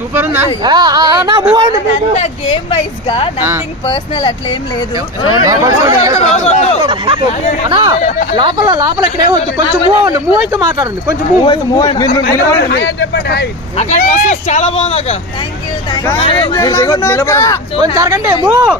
Super ఉందా? Game wise గా nothing personal అట్లా ఏం లేదు. లోపల లోపల ఇక్కడ ఏమవుతుంది, కొంచెం మూవ్ అవ్వండి, మూవ్ అయితే మాట్లాడండి, కొంచెం మూవ్ చాలా బాగుంది. కొంచెం జరగండి, మూవ్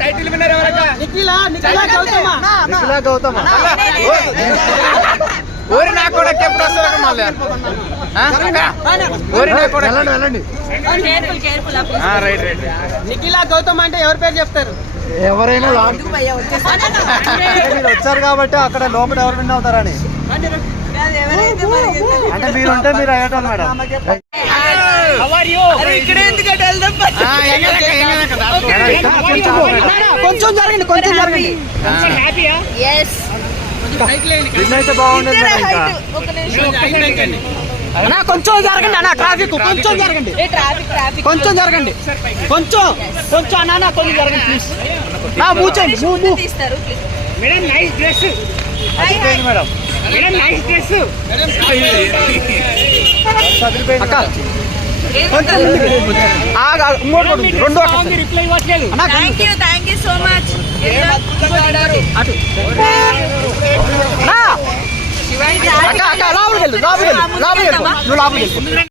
టైటిల్ విన్నర్ ఎవరక్క? నిఖిలా గౌతమ. ఓరి నా కూడా ఎప్పుడు వస్తారు మళ్ళీ? ఓరి నా కూడా వెళ్ళండి. Right right. నిఖిలా గౌతమ్ అంటే ఎవరి పేరు చెప్తారు? ఎవరైనా మీరు వచ్చారు కాబట్టి అక్కడ లోపల ఎవరు విన్ అవుతారని అంటే మీరుంటే మీరు అయ్యేటోళ్ళు మేడం. కొంచెం జరగండి, కొంచెం జరగండి. విన్ అయితే బాగుండేది మేడం. ఇంకా అన్నా కొంచెం జరగండి అన్న, ట్రాఫిక్ కొంచెం జరగండి, కొంచెం జరగండి, కొంచెం కొంచెం అన్న కొంచెం జరగండి ప్లీజ్. నా కూర్చోండి. Madam nice dress. Madam madam nice dress. అక్క కొంచెం రెండు రిప్లై ఇవ్వట్లేదు. Thank you so much. అక్క అక్క లోపలికి వెళ్ళు, లోపలికి వెళ్ళు, లోపలికి వెళ్ళు, నువ్వు లోపలికి వెళ్ళు.